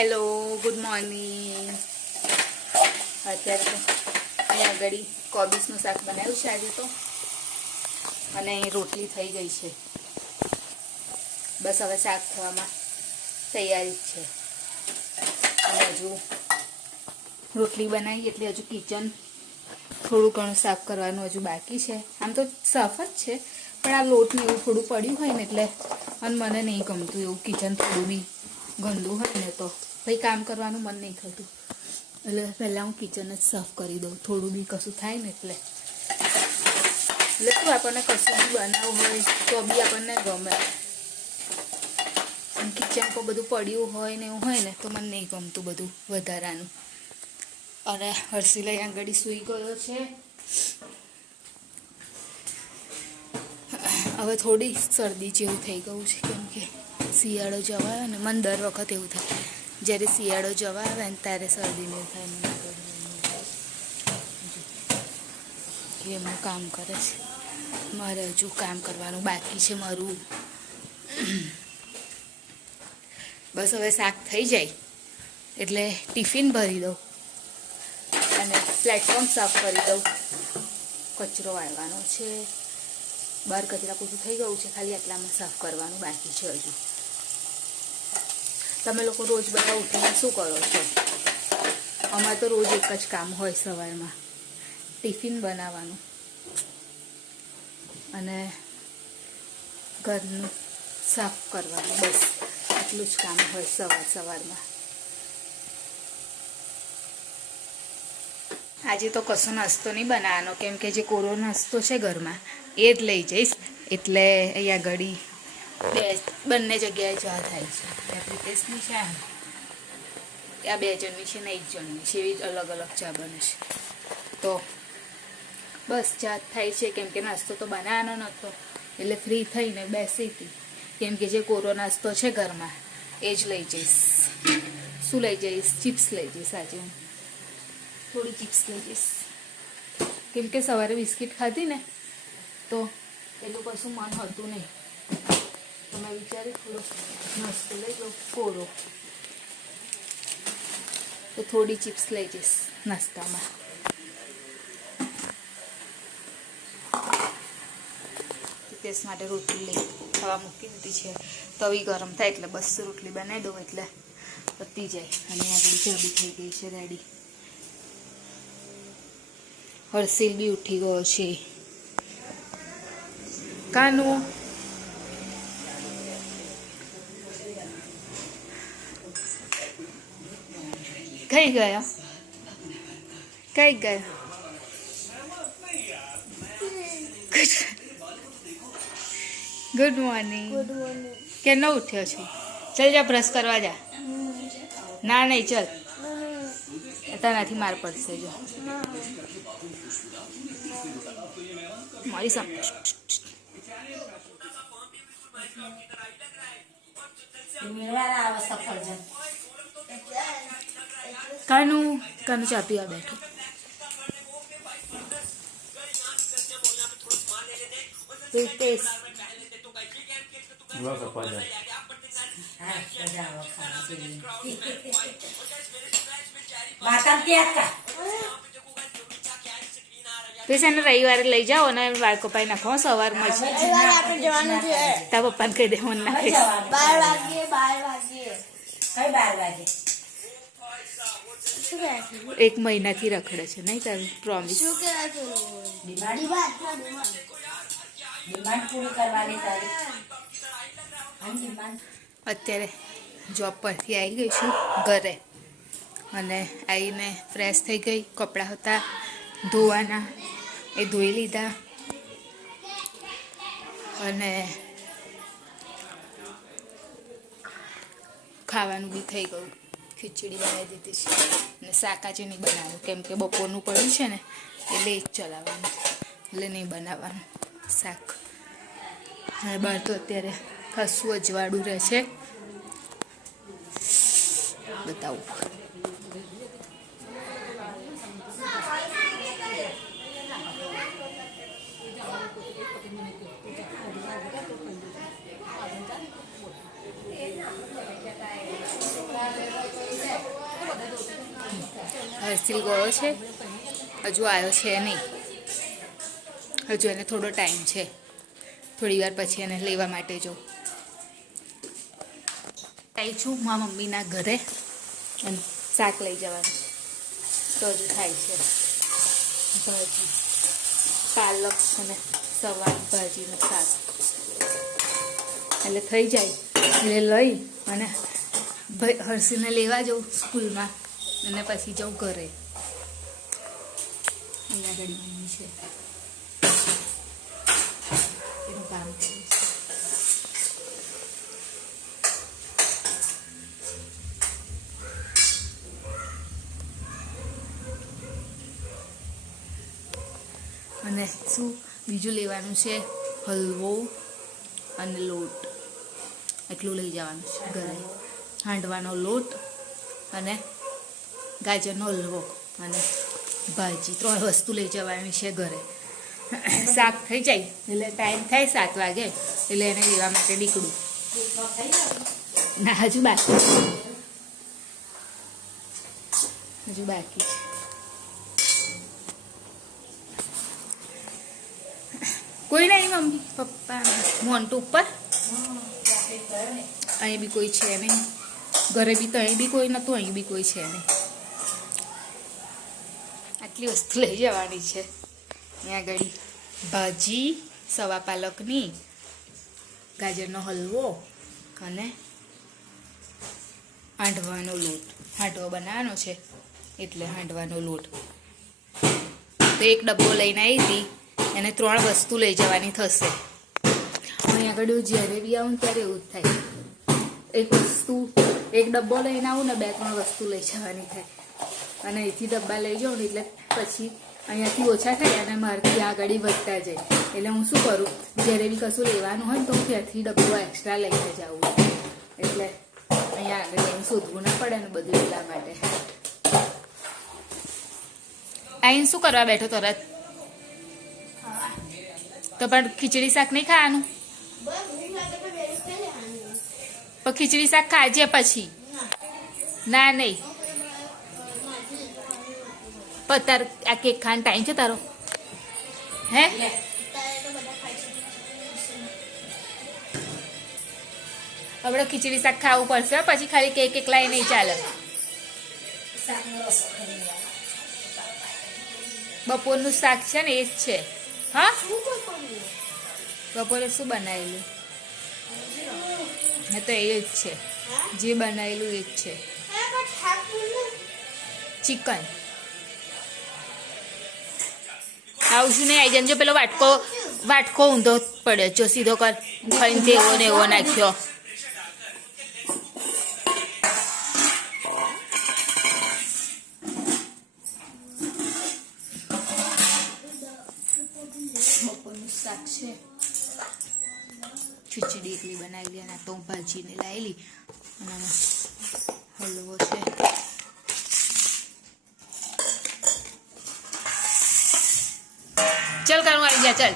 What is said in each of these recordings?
Hello, good morning. અત્યારે તો અહીંયા આગળ કોબીસનું શાક બનાવ્યું છે આજે તો, અને રોટલી થઈ ગઈ છે. બસ હવે શાક થવામાં તૈયારી જ છે. અને હજુ રોટલી બનાવી એટલે હજુ કિચન થોડું ઘણું સાફ કરવાનું હજુ બાકી છે. આમ તો સાફ જ છે, પણ આ લોટને એવું થોડું પડ્યું હોય ને એટલે, અને મને નહીં ગમતું એવું કિચન થોડું બી ગંદુ હોય ને તો ભાઈ કામ કરવાનું મન નહીં થતું. એટલે પહેલાં હું કિચન જ સાફ કરી દઉં, થોડું બી કશું થાય ને એટલે શું આપણને કશું બી બનાવવું હોય તો બી આપણને ગમે. કિચન પર બધું પડ્યું હોય ને એવું હોય ને તો મને નહીં ગમતું બધું વધારાનું. અને હર્ષિલ અહીંયા આગળ સૂઈ ગયો છે. હવે થોડી શરદી જેવું થઈ ગયું છે, કેમ કે શિયાળો જવા આવે ને મને દર વખત એવું થાય, જ્યારે શિયાળો જવા આવે ને ત્યારે શરદી નહીં થાય. મને એમનું કામ કરે છે, મારે હજુ કામ કરવાનું બાકી છે મારું. બસ હવે શાક થઈ જાય એટલે ટિફિન ભરી દઉં અને પ્લેટફોર્મ સાફ કરી દઉં. કચરો વાળવાનો છે, બહાર કચરા પોતું થઈ ગયું છે, ખાલી આટલામાં સાફ કરવાનું બાકી છે હજુ. તમે લોકો રોજ બધા ઉઠીને શું કરો છો? અમારે તો રોજ એક જ કામ હોય, સવારમાં ટિફિન બનાવવાનું અને ઘરનું સાફ કરવાનું. બસ એટલું જ કામ હોય સવારમાં. આજે તો કશો નાસ્તો નહીં બનાવવાનો, કેમ કે જે કોરો નાસ્તો છે ઘરમાં એ જ લઈ જઈશ. એટલે અહીંયા ઘડી બંને જગ્યાએ ચા થાય છે. ત્યાં પ્રિતેશની છે, ત્યાં 2 જણની છે ને 1 જણની છે, એવી અલગ અલગ ચા બને છે. તો બસ ચા થાય છે, કેમ કે નાસ્તો તો બનાવવાનો નહોતો એટલે ફ્રી થઈને બેસી હતી. કેમ કે જે કોરો નાસ્તો છે ઘરમાં એ જ લઈ જઈશ. શું લઈ જઈશ? ચિપ્સ લઈ જઈશ. આજે હું થોડી ચિપ્સ લઈ જઈશ, કેમ કે સવારે બિસ્કિટ ખાધી ને તો એટલું કશું મન હતું નહીં, તો મેં વિચારી થોડો નાસ્તો લઈ લો કોરો, તો થોડી ચિપ્સ લઈ જઈશ નાસ્તામાં. ટેસ્ટ માટે રોટલી ખાવા મૂકી દીધી છે. તવી ગરમ થાય એટલે બસ રોટલી બનાવી દઉં એટલે પતી જાય. અને આગળ ચા બી થઈ ગઈ છે રેડી. હર્ષિલ બી ઉઠી ગયો છે. કાનું કઈ ગયા? કઈ ગયા? Good morning. કેનો ઉઠ્યો છું? ચાલ જા બ્રશ કરવા જા. ના નહીં ચાલ, તારાથી માર પડશે. જો મારી સામે કાનું ચા પીવા બેઠો. પ્રિતેશ રવિવારે લઈ જાઓ અને વાળ કપાઈ નાખો સવારમાં જ. તારા પપ્પાને કહી દે મને નાખે. 1 મહિનાથી રખડે છે નહીં તારું? પ્રોમિસ. અત્યારે જોબ પરથી આવી ગઈ છું ઘરે, અને આવીને ફ્રેશ થઈ ગઈ. કપડાં હતા ધોવાના, એ ધોઈ લીધા. અને ખાવાનું બી થઈ ગયું. ખીચડી બનાવી દીધી છે અને શાક આજે નહીં બનાવ્યું, કેમ કે બપોરનું પડ્યું છે ને એટલે એ જ ચલાવવાનું, એટલે નહીં બનાવવાનું શાક. અને બહાર તો અત્યારે ખાસું અજવાળું રહે છે. બતાવું. હર્ષિલ ગયો છે, હજુ આવ્યો છે નહીં. હજુ એને થોડો ટાઈમ છે, થોડી વાર પછી એને લેવા માટે જો આવી છું મારા મમ્મીના ઘરે અને શાક લઈ જવાનું તો હજુ થાય છે. ભાજી પાલક અને સવારની ભાજીનું શાક એટલે થઈ જાય એટલે લઈ અને હર્ષિલને લેવા જાઉં સ્કૂલમાં અને પછી જાઉં ઘરે. અહીંયા આગળ મમ્મી છે, એનું કામ કરીશ. અને શું બીજું લેવાનું છે, હલવો અને લોટ, એટલું લઈ જવાનું છે ઘરે. હાંડવાનો લોટ અને ગાજરનો હલવો અને ભાજી, 3 વસ્તુ લઈ જવાની છે ઘરે. શાક થઈ જાય એટલે ટાઈમ થાય 7 વાગે એટલે એને લેવા માટે નીકળું. ના હજુ બાકી છે. કોઈ નહીં, મમ્મી પપ્પા મોન્ટુ ઉપર, અહીં બી કોઈ છે નહીં. ઘરે બી તો અહીં બી કોઈ નહોતું, અહીં બી કોઈ છે નહીં. આટલી વસ્તુ લઈ જવાની છે. અહીંયા આગળ ભાજી સવા પાલકની, ગાજરનો હલવો અને હાંડવાનો લોટ. હાંડવો બનાવવાનો છે એટલે હાંડવાનો લોટ. તો એક ડબ્બો લઈને આવી હતી, એને 3 વસ્તુ લઈ જવાની થશે. અહીં આગળ જ્યારે બી આવું ત્યારે એવું જ થાય, એક ડબ્બો લઈને આવું ને 2-3 વસ્તુ લઈ જવાની થાય. અને અહીંથી ડબ્બા લઈ જાઉં ને એટલે પછી અહીંયાથી ઓછા થાય અને મારાથી આગળ વધતા જાય. એટલે હું શું કરું, જ્યારે બી કશું લેવાનું હોય ને તો હું ત્યાંથી ડબ્બો એક્સ્ટ્રા લઈને જાઉં. એટલે અહીંયા આગળ એમ શોધવું ના પડે ને બધું, એટલા માટે. અહીં શું કરવા બેઠો તરત? તો પણ ખીચડી શાક નહીં ખાવાનું? પણ ખીચડી શાક ખાજે પછી. ના નહીં, તાર આ કેક ખાવાનો ટાઈમ છે તારો? હે આપણે ખીચડી શાક ખાવું પડશે પછી, ખાલી કેક એકલા નહીં ચાલે. બપોરનું શાક છે ને એ જ છે. હા, બપોરે શું બનાવેલું? હા તો એ જ છે, જે બનાવેલું એ જ છે, ચિકન. આવશું નહીં, આવી જજો. પેલો વાટકો ઊંધો પડ્યો, જો સીધો કર. ખાઈને તેવો ને એવો નાખ્યો. બપોરનું શાક છે, ખીચડી એકલી બનાવેલી અને તો ભાજીને લાવેલી અને હલવો છે. चल करूँ आई जा, चल.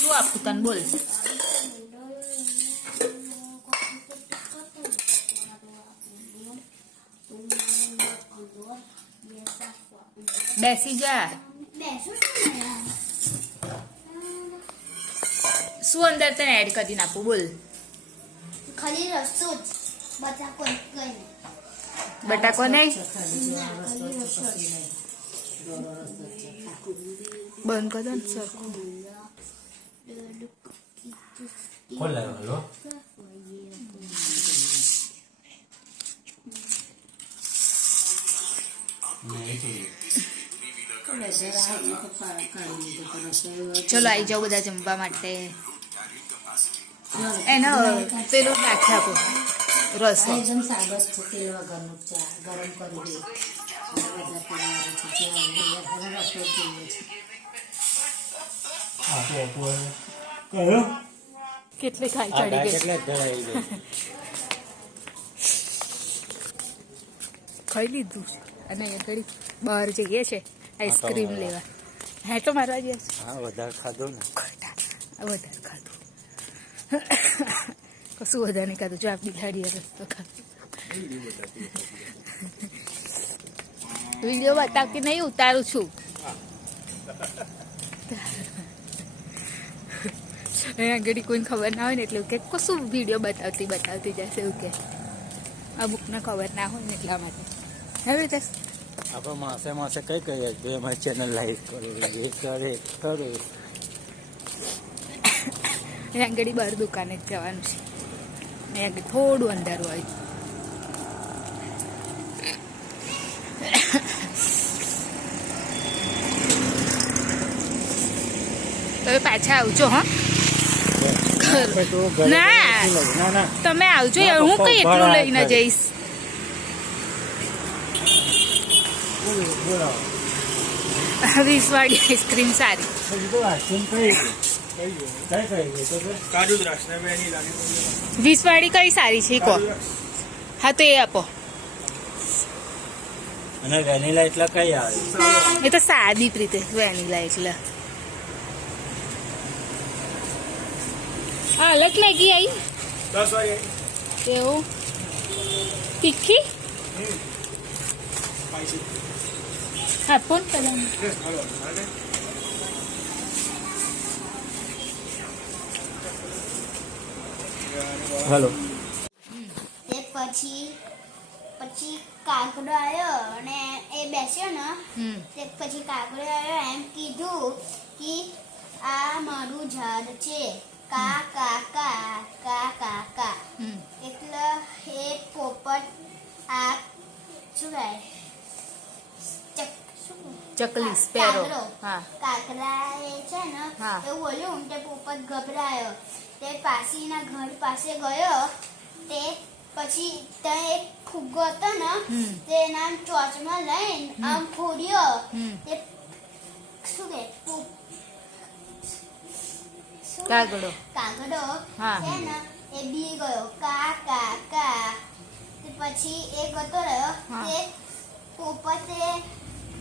શું આપું તને બોલ? બેસી જા. શું અંદર તને એડ કરી નાખું બોલ? ખાલી રસો જ, બટાકો કઈ નહીં. બટાકો નહીં? બંધ કર દો ને સરખું. ચલો આવી જાઓ બધા જમવા માટે. એનો પેલું નાખી આપો રસ. એકદમ સાગર છે, તેલ વગરનું ચા ગરમ કરી દે. કેટલી ખાઈ ચડી ગઈ. ખાઈ લીધું છે અને ઘડી બહાર જઈએ છે આઈસ્ક્રીમ લેવા. હે તો મારવા જઈએ છે. હા, વધારે ખાધું ને. વધારે ખાધું. કશું વધારે નહીં ખાતું જો આપણી ગાડી રસ્તો ખાતું વિડીયો બતાવતી નહીં ઉતારું છું અહીંયા આગળ કોઈને ખબર ના હોય ને એટલે કે કશું વિડીયો બતાવતી જશે એવું કે અમુકને ખબર ના હોય ને એટલા માટે હવે રીતે આપણે માસે માસે કઈ કહીએ કે અમારી ચેનલ લાઈક કરો એ કરે કરો અહીંયા આગળ બહાર દુકાને જ જવાનું છે અહીંયા આગળ થોડું અંધારું હોય તમે પાછા આવજો હા ના તમે આવજો યાર હું કઈ એટલું લઈને જઈશ 20 વાળી આઈસ્ક્રીમ સારી 20 વાળી કઈ સારી છે કહો હા તો એ આપો અને વેનીલા એટલે કઈ આવે એ તો સાદી રીતે વેનીલા એટલે હા અલગ મેગી આવી 10 વાગે એવું તીખી હા ફોન પેલા હેલો તે પછી કાગડો આવ્યો અને એ બેસ્યો ને તે પછી કાગડો આવ્યો એમ કીધું કે આ મારું ઝાડ છે કા કા કા કા કા કા એટલે એ પોપટ આ શું કહે ચકલી સ્પેરો હા કાકડા એ છે ને હા. એવું બોલ્યું તે પોપટ ગભરાયો તે પાસીના ઘર પાસે ગયો તે પછી ત્યાં એક ફુગ્ગો હતો ને તે એના ચોચમાં લઈને આમ ફોડ્યો તે શું કે કાગડો કાગડો હા. છે ને એ બી ગયો કા કા કા તે પછી એ ગતો રહ્યો હા. તે પોપતે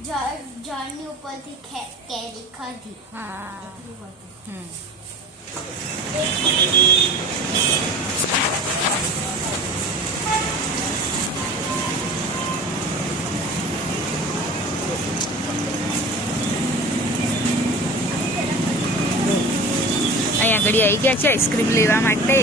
ઝાડની ઉપરથી કેરી ખાધી હા એટલું હતું. હમ અહીંયા આગળ આવી ગયા છે આઈસ્ક્રીમ લેવા માટે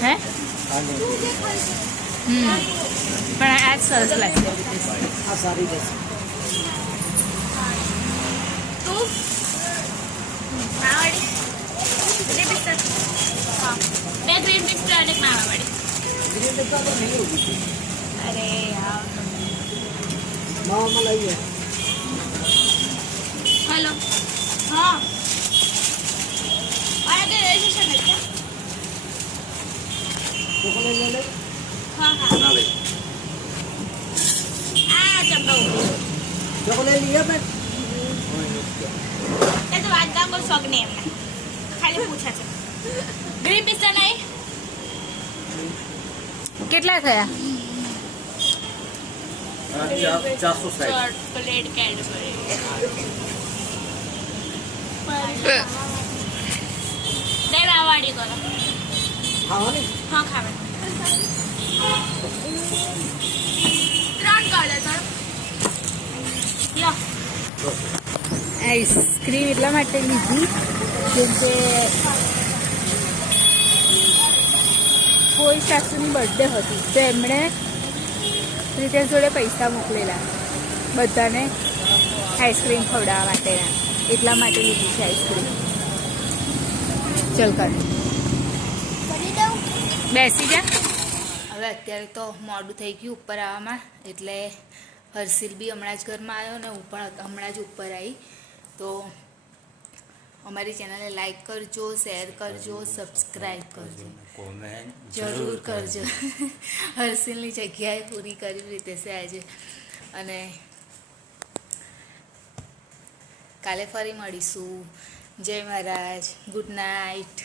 હે પણ આ જ સરસ લાગશે આ સારી જશે ગ્રીન પિસ્તા તો નહીં ઉભી અરે યાર નવામાં લઈએ હેલો હા અરે તે રજીસ્ટર નથી ચોકલેટ લઈ લે હા હા આ ચપડો ચોકલેટ લઈએ બેન એ તો વાત ગામ કોઈ શોખ નહીં એમને ખાલી પૂછે છે ગ્રીન પિસ્તા નહીં કેટલા થયા 460 ચોકલેટ કેડબરી દેડા વાડી કરો ખાવાની હા ખાવે 3 કલર લો આઈસ્ક્રીમ એટલા માટે લીધી કેમ કે કોઈ સાસુની બર્થડે હતી તો એમણે રીતેશ જોડે પૈસા મોકલેલા બધાને આઈસ્ક્રીમ ખવડાવવા માટેના એટલા માટે લીધી છે આઈસ્ક્રીમ ચલ કર કરી દઉં બેસી જા હવે અત્યારે તો મોડું થઈ ગયું ઉપર આવવામાં એટલે હર્ષિલ બી હમણાં જ ઘરમાં આવ્યો ને હું પણ હમણાં જ ઉપર આવી તો અમારી ચેનલને લાઈક કરજો શેર કરજો સબસ્ક્રાઈબ કરજો કોમેન્ટ જરૂર કરજો હર્ષિલની જગ્યાએ પૂરી કરી રીતે છે આજે અને કાલે ફરી મળીશું જય મહારાજ ગુડ નાઇટ